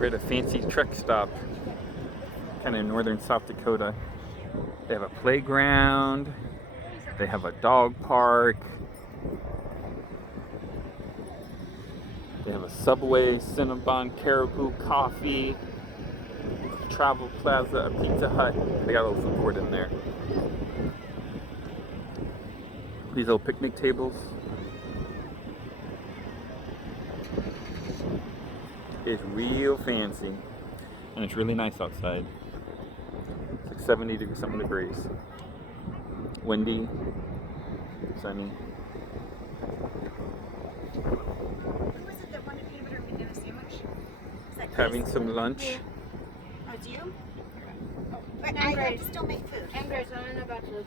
We're at a fancy truck stop, kind of in northern South Dakota. They have a playground. They have a dog park. They have a Subway, Cinnabon, Caribou Coffee, Travel Plaza, a Pizza Hut. They got a little food court in there. These little picnic tables. It's real fancy. And it's really nice outside. It's like 70 degrees, something degrees. Windy, sunny. Who was it that wanted peanut butter and banana sandwich? Is that Having Chris? some lunch. Oh, it's you? Oh, But I have to still make food. I'm Grace. I'm about to